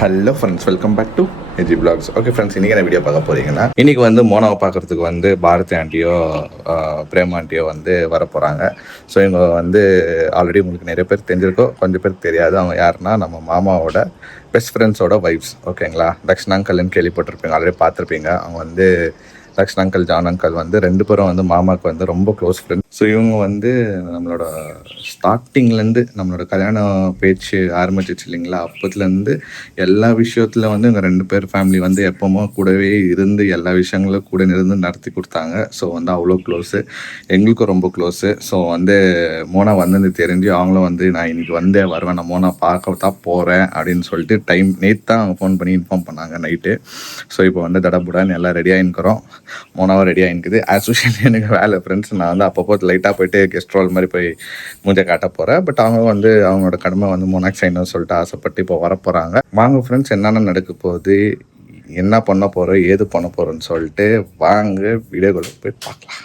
Hello friends, welcome back to AG blogs. Okay friends, இன்றைக்கி என்ன video பார்க்க போகிறீங்கன்னா, இன்றைக்கி வந்து மோனாவை பார்க்குறதுக்கு வந்து பாரதி ஆண்டியோ பிரேமா ஆண்டியோ வந்து வர போகிறாங்க. ஸோ இவங்க வந்து ஆல்ரெடி உங்களுக்கு நிறைய பேர் தெரிஞ்சிருக்கோம், கொஞ்சம் பேருக்கு தெரியாது. அவங்க யாருன்னா நம்ம மாமாவோட பெஸ்ட் ஃப்ரெண்ட்ஸோட வைஃப்ஸ். ஓகேங்களா, தக்ஷன் அங்கிள்னு கேள்விப்பட்டிருப்பீங்க, ஆல்ரெடி பார்த்துருப்பீங்க. அவங்க வந்து தக்ஷன் அங்கிள், ஜான் அங்கிள் வந்து ரெண்டு பேரும் வந்து மாமாவுக்கு வந்து ரொம்ப க்ளோஸ் ஃப்ரெண்ட். ஸோ இவங்க வந்து நம்மளோட ஸ்டார்டிங்லேருந்து நம்மளோட கல்யாண பேச்சு ஆரம்பிச்சிச்சு இல்லைங்களா, அப்போத்துலேருந்து எல்லா விஷயத்தில் வந்து இவங்க ரெண்டு பேர் ஃபேமிலி வந்து எப்போமோ கூடவே இருந்து எல்லா விஷயங்களும் கூட இருந்து நடத்தி கொடுத்தாங்க. ஸோ வந்து அவ்வளோ க்ளோஸு, எங்களுக்கும் ரொம்ப க்ளோஸு. ஸோ வந்து மோனா வந்து தெரிஞ்சு அவங்களும் வந்து நான் இன்றைக்கி வந்து வருவேன், நான் மோனா பார்க்க தான் போகிறேன் அப்படின்னு சொல்லிட்டு நேற்று தான் அவங்க ஃபோன் பண்ணி இன்ஃபார்ம் பண்ணாங்க நைட்டு. ஸோ இப்போ வந்து தடபுடான்னு எல்லாம் ரெடியாக இருக்கிறோம். மோனாவும் ரெடியாக இருக்குது. ஆஸ் யூஷுவல் எனக்கு வேலை ஃப்ரெண்ட்ஸ், நான் வந்து அப்பப்போ லைட்டாக போய்ட்டு கெஸ்ட் ரோல் மாதிரி போய் மூஞ்சை காட்ட போகிறேன். பட் அவங்க வந்து அவங்களோட கடமை வந்து மோனாக் செய்யணும்னு சொல்லிட்டு ஆசைப்பட்டு இப்போ வர போகிறாங்க. வாங்க ஃப்ரெண்ட்ஸ், என்னென்ன நடக்க போகுது, என்ன பண்ண போகிறோம், ஏது பண்ண போகிறோன்னு சொல்லிட்டு வாங்க வீடியோக்குள்ள போய் பார்க்கலாம்.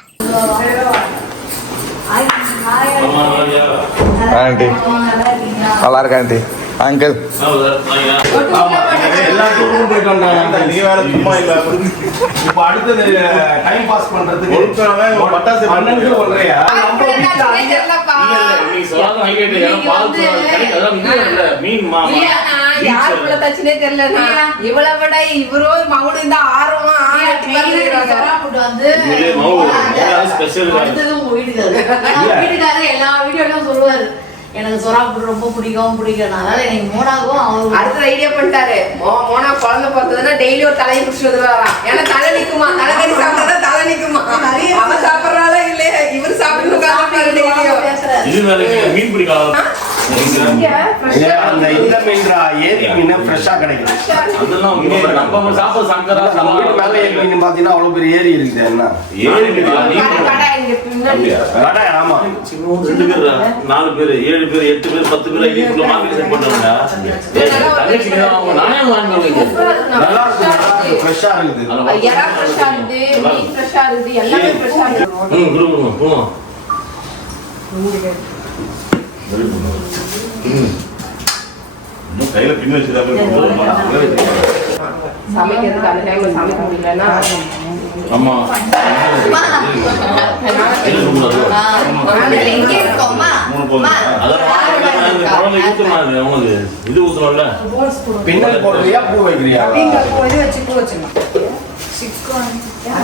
ஆண்டி நல்லா இருக்கா ஆண்டி? அங்கிள் எல்லாத்துக்கும் போயிட்டு வந்தாங்க. நீ வேற சும்மா இல்ல. இப்ப அடுத்தது டைம் பாஸ் பண்றதுக்கு பட்டாசு பண்ணு ஒன்றையா நீ சொல்லாத ஹைலைட் ஏன் பால் கரெக்ட் மீன் மாமா யாருக்குள்ள தச்சுனே தெரியல. இவ்வளவு விட இவரோ மவுடு இந்த ஆர்வமா வந்து ஸ்பெஷல் வீட்டுக்காரர் எல்லா வீடியோலும் சொல்லுவாரு, எனக்கு சொராப்புட்டு ரொம்ப பிடிக்கும். அதனால எனக்கு மோனாவும் அவரு அடுத்த ஐடியா பண்ணிட்டாரு. மோனா குழந்தை பார்த்ததுன்னா டெய்லி ஒரு தலையை பிடிச்சி வந்துடுவாராம். ஏன்னா தலை நிக்குமா, தலைக்கறி சாப்பிட்டா தலை நிக்குமா. அவன் சாப்பிட்றாளா இல்லையா, இவரு சாப்பிட்டு மீன் பிடிக்காது. அந்த இந்த மீன்ரா ஏரி மீன் ஃப்ரெஷ்ஷா கிடைக்கும். அதெல்லாம் நம்ம சாப்பிட சங்கரா நம்ம வீட்டு மேல ஏரி மீன் பாத்தீங்கன்னா அவ்வளவு பெரிய ஏரி இருக்குது. என்ன ஏரி கடை? ஆமா, ரெண்டு பேர், 4 பேர், 7 பேர், 8 பேர், 10 பேர் இதுக்குள்ள மார்க்கெட் பண்ணுவாங்க. நானே வாங்குவேன். நல்லா இருக்கு, ஃப்ரெஷ்ஷா இருக்குது. எறா ஃப்ரெஷ்ஷா இருக்குது, மீன் ஃப்ரெஷ்ஷா இருக்குது, எல்லாமே ஃப்ரெஷ்ஷா இருக்குது. போலாம். கையில பின் வச்சுதான் சமைக்கிறதுக்கு அந்த டைம்ல சமைக்க முடியலன்னா ஆமா இது ஊத்துறோம்ல. பின்னல் போடுறியா, பூ வைக்கிறியா?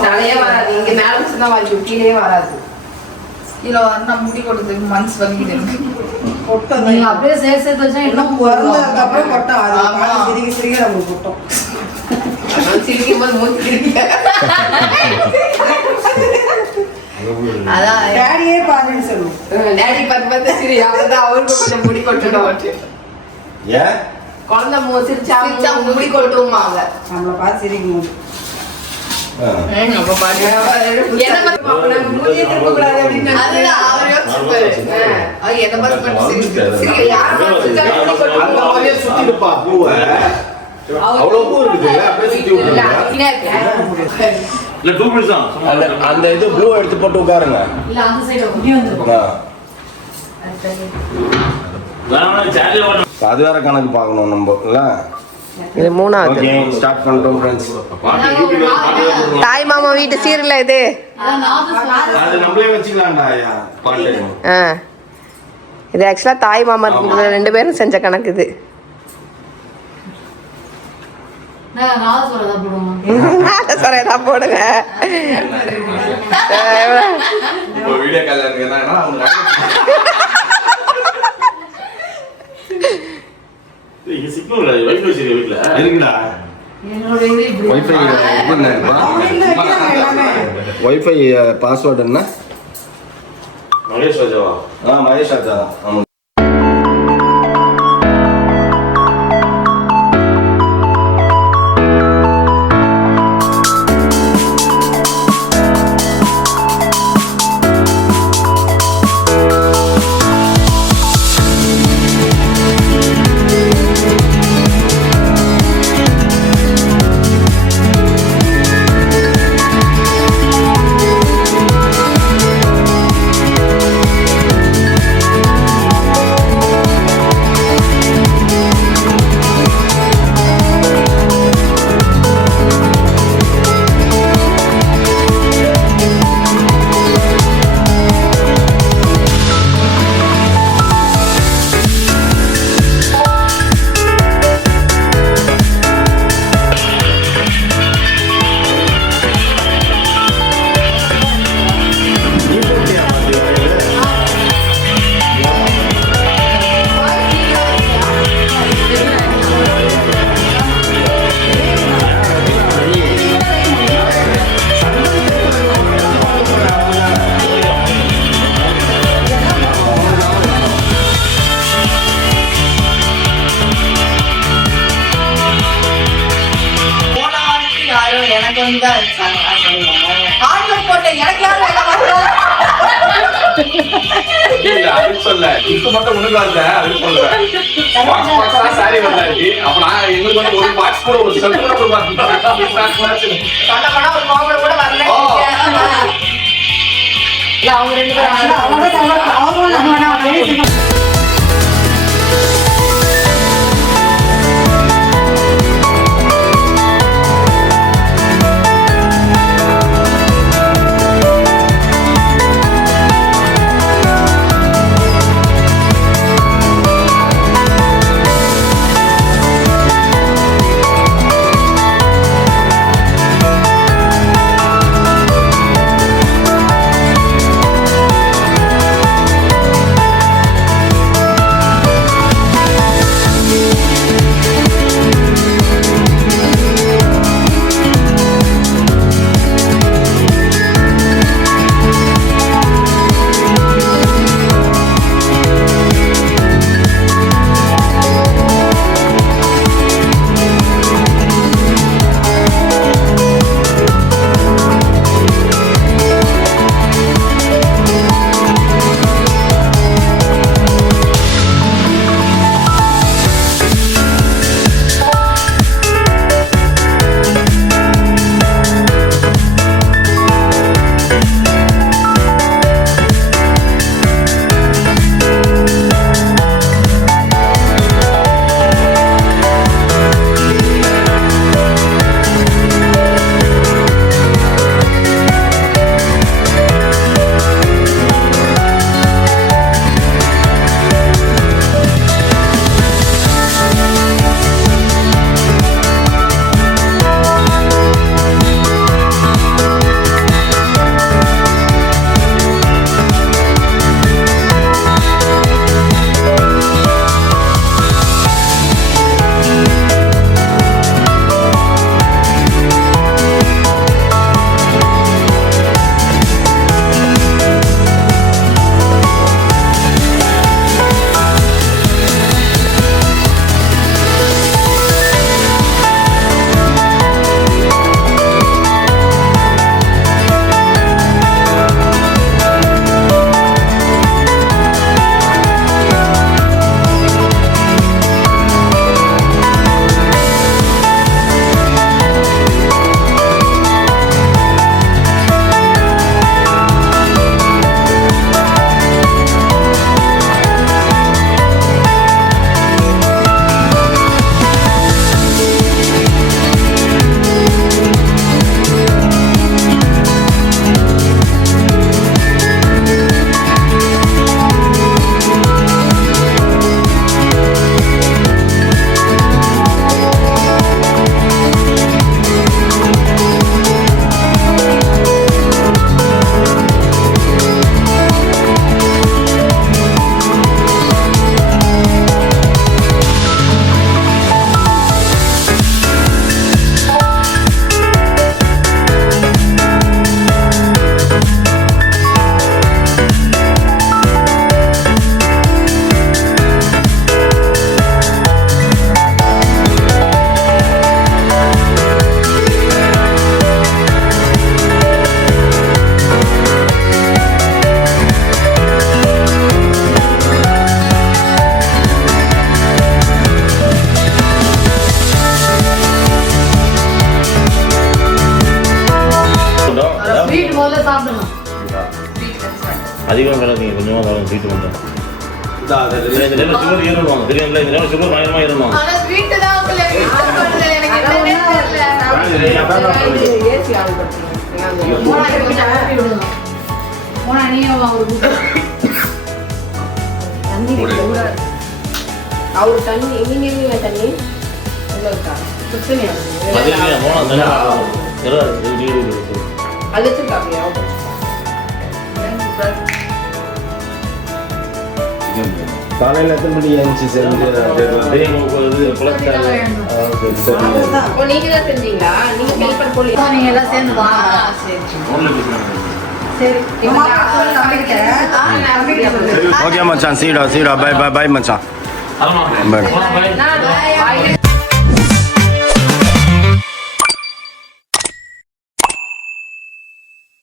நிறைய வராது, இங்க மேல தான் வாங்கி கீழே வராது. இதுல வந்து முடி கொட்டதுக்கு மனசு வலிக்குது. நீங்க அப்படியே சேர்த்து வச்சா இன்னும் பிறந்ததுக்கு அப்புறம் கொட்டம். அது சிரிக்க சிரிக்க நம்ம கொட்டம். சிரிக்கும் போது மூச்சு அதான் டேடியே பாருன்னு சொல்லுவோம். டேடி பார்த்து சரி, அப்பதான் அவருக்கு கொஞ்சம் முடி கொட்டணும். ஏன் குழந்தை சிரிச்சா முடி கொட்டுவாங்க. நம்மளை பார்த்து சிரிக்கும் போது அந்த இது ப்ளூ எடுத்து போட்டு உட்காருங்க. அது வேற கணக்கு பார்க்கணும் நம்ம இல்ல. இது மூணாவது. ஸ்டார்ட் பண்ணிட்டோம் फ्रेंड्स. தாய் மாமா வீட்டு சீரியல் இது. அது நம்மளே வச்சுக்கலாம்டா ஐயா பாட்டு. இது एक्चुअली தாய் மாமா ரெண்டு பேரும் செஞ்ச கணக்கு இது. நாதஸ்வரதா போடுங்க. இப்போ வீடியோ கால்ல இருக்கேன்னா அவங்க இது சிக்னல் இல்ல, வைஃபை சரியா வீட்ல இருக்குடா. என்னோட இது இப்படி வைஃபை பாஸ்வேர்ட் என்ன? மகேஷ் ராஜாவா? மகேஷ் ராஜா. ஆமா. நீங்க ஆடியோ போட்டேன் எனக்கு யாரும் வேலை இல்ல அது சொல்ல இப்ப மட்டும் உனக்கு வரல அது சொல்றேன் பாக்ஸ் பாக்ஸா சாரி வந்தாச்சு அப்ப நான் எங்களுக்கு வந்து ஒரு பாக்ஸ் கூட ஒரு செட் கூட பார்த்தேன் பண்ண ஒரு மாவள கூட வரல இல்ல அவங்க ரெண்டு பேரும் அவங்க அதிகமாக வேலை நீங்கள் கொஞ்சமாக தரும் ஸ்வீட்டு மட்டும் இந்த நேரம் சுகர் ஏறிடுவாங்க தெரியும்ல இந்த நேரம் சுகர் பயங்கரமாக ஏறிடுவாங்க அவரு தண்ணி நீங்க தண்ணி காலையில் எத்தனை மணி எழுந்துச்சு நீங்க தான் செஞ்சீங்களா? நீங்க ஹெல்ப் பண்ணி நீங்க எல்லாம் சேர்ந்து ஓகே மச்சான் சீடா பை பை பை மச்சான் ஆமாம்